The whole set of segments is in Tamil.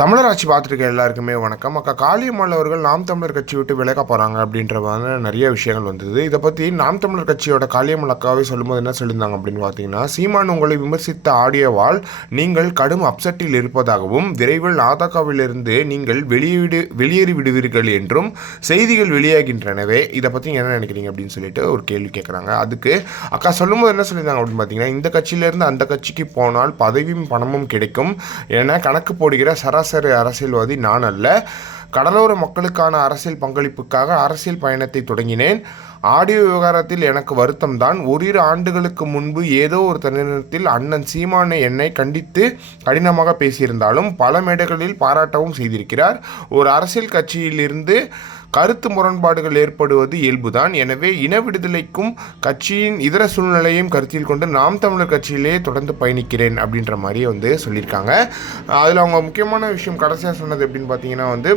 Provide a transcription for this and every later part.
தமிழர் ஆட்சி பார்த்துருக்க எல்லாருக்குமே வணக்கம். அக்கா காளியம்மாள் அவர்கள் நாம் தமிழர் கட்சி விட்டு விலக போகிறாங்க அப்படின்ற மாதிரி நிறைய விஷயங்கள் வந்தது. இதை பற்றி நாம் தமிழர் கட்சியோட காளியம்மாள் அக்காவே சொல்லும்போது என்ன சொல்லியிருந்தாங்க அப்படின்னு பார்த்தீங்கன்னா சீமான் உங்களை விமர்சித்த ஆடியோவால் நீங்கள் கடும் அப்செட்டில் இருப்பதாகவும் விரைவில் நாதகாவிலிருந்து நீங்கள் வெளியிடு வெளியேறி விடுவீர்கள் என்றும் செய்திகள் வெளியாகின்றனவே. இதை பற்றி என்ன நினைக்கிறீங்க அப்படின்னு சொல்லிட்டு ஒரு கேள்வி கேட்குறாங்க அதுக்கு அக்கா சொல்லும்போது என்ன சொல்லியிருந்தாங்க அப்படின்னு பார்த்தீங்கன்னா இந்த கட்சியிலேருந்து அந்த கட்சிக்கு போனால் பதவியும் பணமும் கிடைக்கும் என கணக்கு போடுகிற சராசரி அரசியல்வாதி நான் அல்ல. கடலோர மக்களுக்கான அரசியல் பங்களிப்புக்காக அரசியல் பயணத்தை தொடங்கினேன். ஆடியோ விவகாரத்தில் எனக்கு வருத்தம் தான். ஓரிரு ஆண்டுகளுக்கு முன்பு ஏதோ ஒரு தருணத்தில் அண்ணன் சீமானை என்னை கண்டித்து கடினமாக பேசியிருந்தாலும் பல மேடைகளில் பாராட்டவும் செய்திருக்கிறார். ஒரு அரசியல் கட்சியிலிருந்து கருத்து முரண்பாடுகள் ஏற்படுவது இயல்புதான். எனவே இன விடுதலைக்கும் கட்சியின் இதர சூழ்நிலையும் கருத்தில் கொண்டு நாம் தமிழர் கட்சியிலே தொடர்ந்து பயணிக்கிறேன் அப்படின்ற மாதிரி வந்து சொல்லியிருக்காங்க. அதில் அவங்க முக்கியமான விஷயம் கடைசியாக சொன்னது எப்படின்னு பார்த்தீங்கன்னா வந்து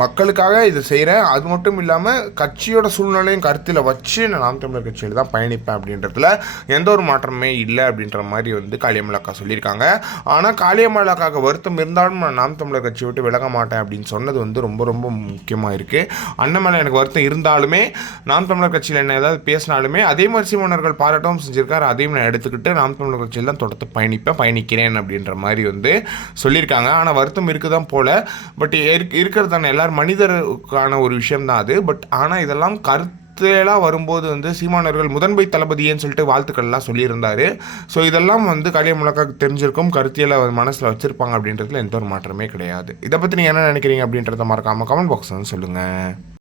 மக்களுக்காக இது செய்கிறேன் அது மட்டும் இல்லாமல் கட்சியோட சூழ்நிலையும் கருத்தில் வச்சு நான் நாம் தமிழர் கட்சியில் தான் பயணிப்பேன் அப்படின்றதுல எந்த ஒரு மாற்றமே இல்லை அப்படின்ற மாதிரி வந்து காளியம்மாள் சொல்லியிருக்காங்க. ஆனால் காளியம்மாள் வருத்தம் இருந்தாலும் நான் நாம் தமிழர் கட்சியை விட்டு விலக மாட்டேன் அப்படின்னு சொன்னது வந்து ரொம்ப ரொம்ப முக்கியமாக இருக்குது அண்ணன் மேலே எனக்கு வருத்தம் இருந்தாலுமே நாம் தமிழர் கட்சியில் என்ன ஏதாவது பேசினாலுமே அதே மாதிரி சீமானவர்கள் பாராட்டவும் செஞ்சுருக்காரு. அதையும் நான் எடுத்துக்கிட்டு நாம் தமிழர் கட்சியில் தான் தொடர்ந்து பயணிப்பேன் பயணிக்கிறேன் அப்படின்ற மாதிரி வந்து சொல்லியிருக்காங்க. ஆனால் வருத்தம் இருக்குது தான் போல். பட் இருக்கிறது தானே. எல்லாரும் மனிதருக்கான ஒரு விஷயம் தான் அது. பட் ஆனால் இதெல்லாம் கருத்துலாம் வரும்போது வந்து சீமானவர்கள் முதன்மை தளபதியேன்னு சொல்லிட்டு வாழ்த்துக்கள்லாம் சொல்லியிருந்தார். ஸோ இதெல்லாம் வந்து கலிய முழக்காக்கு தெரிஞ்சிருக்கும் கருத்தியில் மனசில் வச்சுருப்பாங்க அப்படின்றதுல எந்த ஒரு மாற்றமே கிடையாது. இதை பற்றி நீங்கள் என்ன நினைக்கிறீங்க அப்படின்றத மறக்காமல் கமெண்ட் பாக்ஸ் வந்து சொல்லுங்கள்